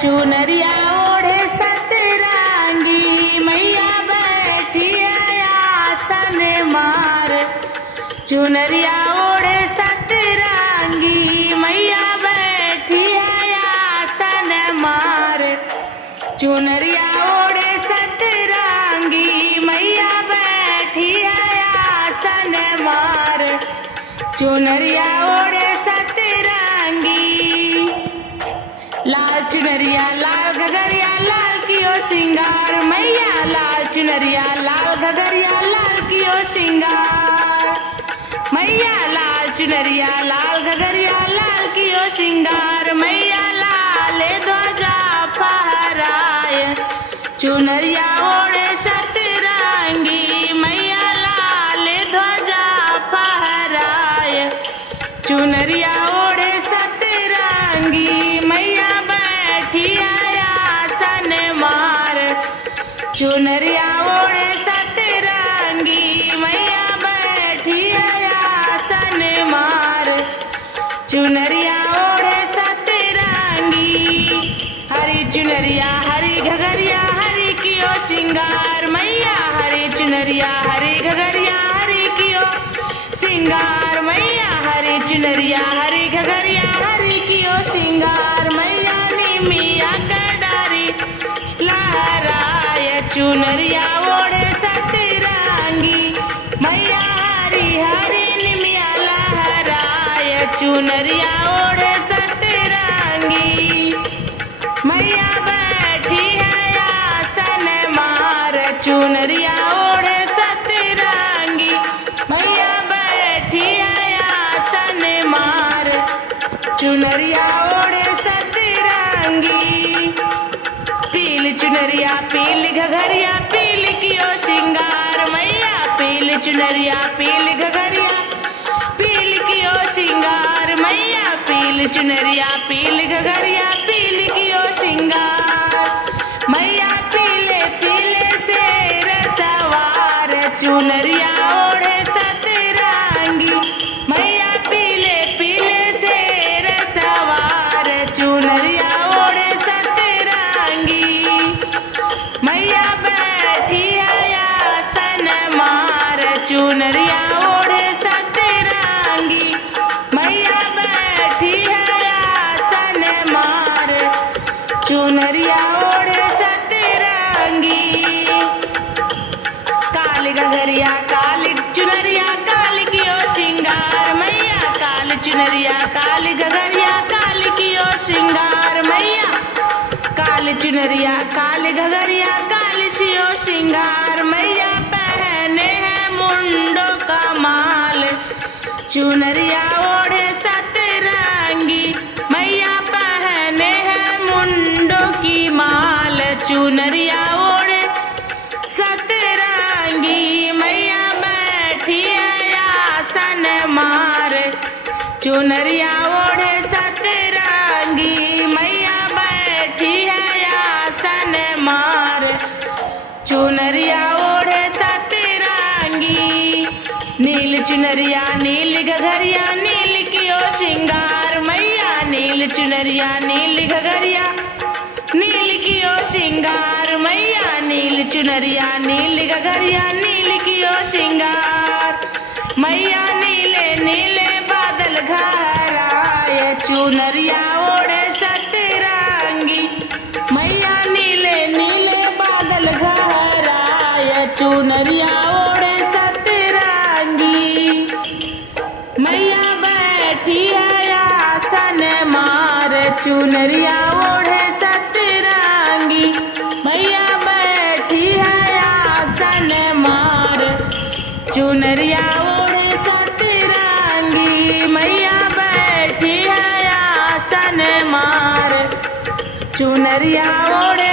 चुनरिया ओढ़े सतरंगी मैया बैठी है आसन मार। चुनरिया ओढ़े सतरंगी मैया बैठी है आसन मार। चुनरिया ओढ़े सतरंगी मैया बैठी है आसन मार। चुनरिया ओढ़े सतरंगी लाल चुनरिया लाल घगरिया लाल कियो सिंगार मैया। लाल चुनरिया लाल घगरिया लाल कियो सिंगार मैया। लाल चुनरिया लाल घगरिया लाल कियो सिंगार मैया। लाल ध्वजा फहराए चुनरिया ओढ़े सतरंगी मैया। लाल ध्वजा फहराए चुनरिया ओढ़े सतरंगी मैया बैठी है आसन मार। चुनरिया ओढ़े सतरंगी मैया बैठी है आसन मार। चुनरिया ओढ़े सतरंगी हरी चुनरिया हरी घगरिया हरी कियो सिंगार मैया। हरी चुनरिया हरी घगरिया हरी कियो सिंगार मैया। हरी चुनरिया हरी घगरिया हरी कियो सिंगार मैया। निमिया कडारी लहराए चुनरिया ओढ़े सतरंगी मैया। हरी हरी निमिया लहराए चुनरिया ओढ़े सतरंगी मैया बैठी है आसन मार। चुनरिया ओढ़े सतरंगी मैया बैठी है आसन मार। चुनरिया ओढ़े सतरंगी पील चुनरिया पील घगरिया पील कियो सिंगार मैया। पील चुनरिया पील घगरिया पील कियो सिंगार मैया। पील चुनरिया पील घगरिया पील कियो सिंगार मैया। पीले पीले शेर सवार चुनरिया ओढ़े सतरंगी मैया। पीले पीले शेर सवार चुनरिया ओढ़े सतरंगी मैया बैठी है आसन मार। चुनरिया ओढ़े सतरंगी मैया बैठी है आसन मार। चुनरिया ओढ़े सतरंगी काली घगरिया काली चुनरिया काली कियो सिंगार मैया। काली चुनरिया काली घगरिया काली कियो सिंगार मैया। काली चुनरिया काली घगरिया काली सियो सिंगार मैया। पहने हैं मुंडो का माल चुनरिया ओढ़े सतरंगी मैया। पहने हैं मुंडो की माल चुनरिया ओढ़े सतरंगी मैया बैठी है आसन मार। चुनरिया ओढ़े सतरंगी मैया बैठी है आसन मार। चुनरिया ओढ़े सतरंगी नील चुनरिया नील घगरिया नील कियो सिंगार मैया। नील चुनरिया नील घगरिया नील कियो सिंगार मैया। नील चुनरिया नील घगरिया नील कियो सिंगार मैया। नीले नीले बादल घहराए चुनरिया ओढ़े सतरंगी मैया। नीले नीले बादल घहराए चुनरिया ओढ़े सतरंगी मैया बैठी है आसन मार। चुनरिया ओढ़े सतरंगी मैया बैठी है आसन मार। चुनरिया ओढ़े सतरंगी मैया बैठी है आसन मार। चुनरिया ओढ़े